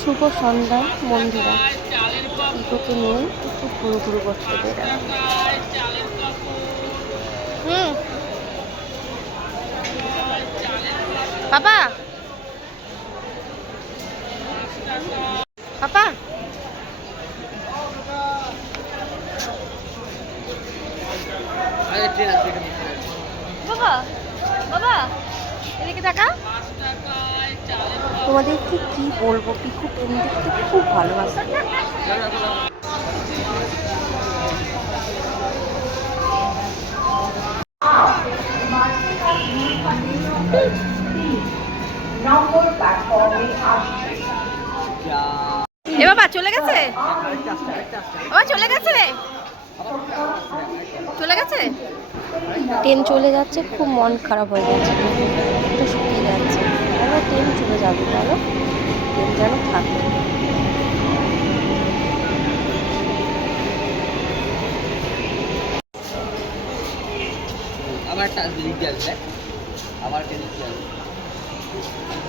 শুভ সন্ধ্যা মন্দিরা। ইকোকে নিয়ে একটু ঘুরু ঘুরু করতে বেরালাম হুম। পাপা। পাপা। বাবা বাবা এদিকে টাকা তোমাদেরকে কি বলব? পিকু ট্রেন দেখতে খুব ভালোবাসে। এ বাবা চলে গেছে? বাবা চলে গেছে? চলে গেছে? ট্রেন চলে যাচ্ছে খুব মন খারাপ হয়ে যাচ্ছে একটু শুকিয়ে যাচ্ছে। কেন যাবে বলো। যেন থাকে। আবার একটা লিখে আসবে আবার কে লিখে আসবে